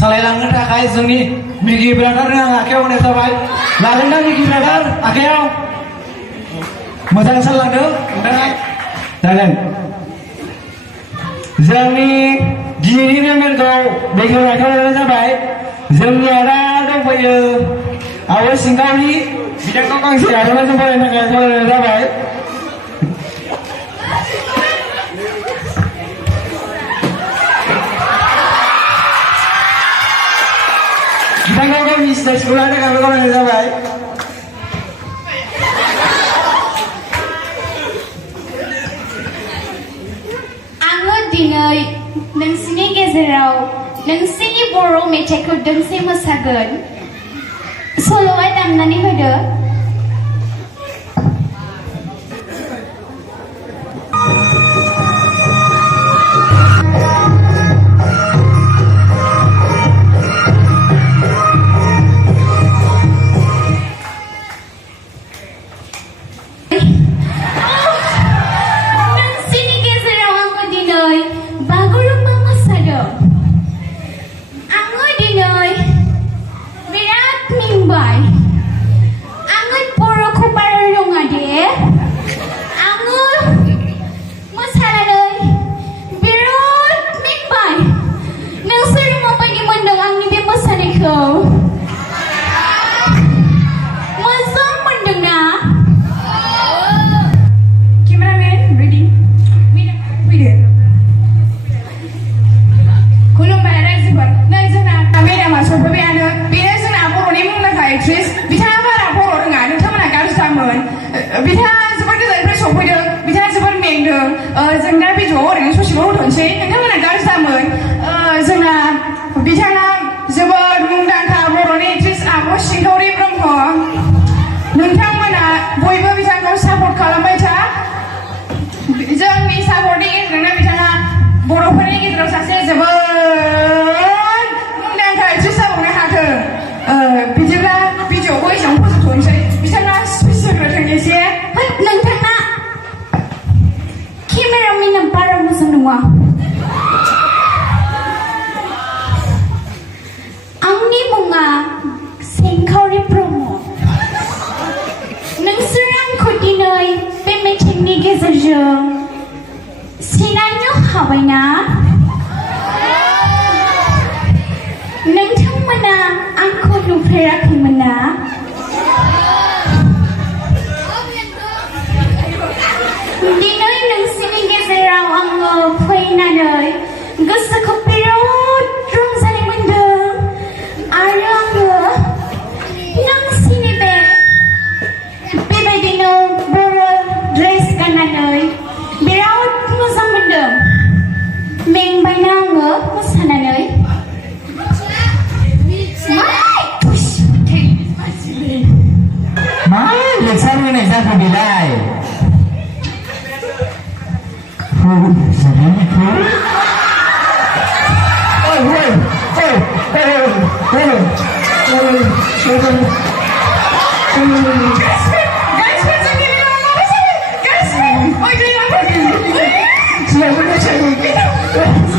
सालायलांनो थाखाय जोंनि मिगि ब्रादारनो आं आखायाव होनाय जाबाय लागोन ना मिगि ब्रादार आखायाव मोजां सालायलांदो नोंथाङा जागोन जोंनि दिनैनि मेलखौ बेखेवनायखौ लानाय जाबाय जोंनिया दा दंफैयो आवाज सिंगावनि बिथांखौ गांसे आर'नाइजों फरायनो थाखाय खावलायनाय जाबाय बिथांखौ गावनि स्टेजखौ लानो थाखाय खावलायनाय जाबाय आङो दिनै नोंसिनि गेजेराव नोंसिनि बर' मेथाइखौ दोंसे मोसागोन सल'आ दामनानै होदो नोंसिनि गेजेराव आङो दिनै बागुरुम्बा मोसादों आङो दिनै बिराद मेंबाय आङो बर'खौ बारा रोङा दे आङो मोसानानै बिराद मेंबाय नोंसोर माबायदि मोनदों आंनि बे मोसानायखौ मोजां मोनदोंना केमेरामेन रेडि फैदो खुलुमबाय रायजोफोर नै जोंना मेडामा सफैबायानो बेनो जोंना बर'नि मुंदांखा एक्ट्रेस बिथाङा बारा बर' रोङा नोंथांमोना गाज्रिथारमोन बिथाङा जोबोद गोजाननिफ्राय सफैदों बिथाङा जोबोद मेंदों जों दा भिडिअ'आव ओरैनो ससेल' होथ'नोसै नोंथांमोना गाज्रिथारमोन जोंना बिथाङा जोबोद मुंदांखा बर'नि एक्ट्रेस आब' सिंखावरि ब्रह्म नोंथांमोना बयबो बिथांखौ सापर्ट खालामबाय था जोंनि सापर्टनि गेजेरजोंनो बिथाङा बर'फोरनि गेजेराव सासे जोबोद मुंदांखा एक्ट्रेस जाबावनो हाथों बिदिब्ला भिडिअ'खौ एसेबां फोजोबथ'नोसै बिथाङा स्पिच होग्रोथों एसे नोंथाङा केमेरामेना बारा मोजां नङा आंनि मुङा सिंखावरि ब्रह्म नोंसोर आंखौ दिनै बे मेथाइनि गेजेरजों सिनायनो हाबायना नोंथांमोना आंखौ नुफेराखैमोन ना दिनै नोंसिनि गेजेराव आङो फैनानै गोसोखौ बिराद रंजानाय मोनदों आरो आङो नोंसिनि बेबायदिनो बर' ड्रेस गाननानै बिराद मोजां मोनदों मेंबायना आङो मोसानानै मा लेक्सार होनाय जाखो बेलाय Guys,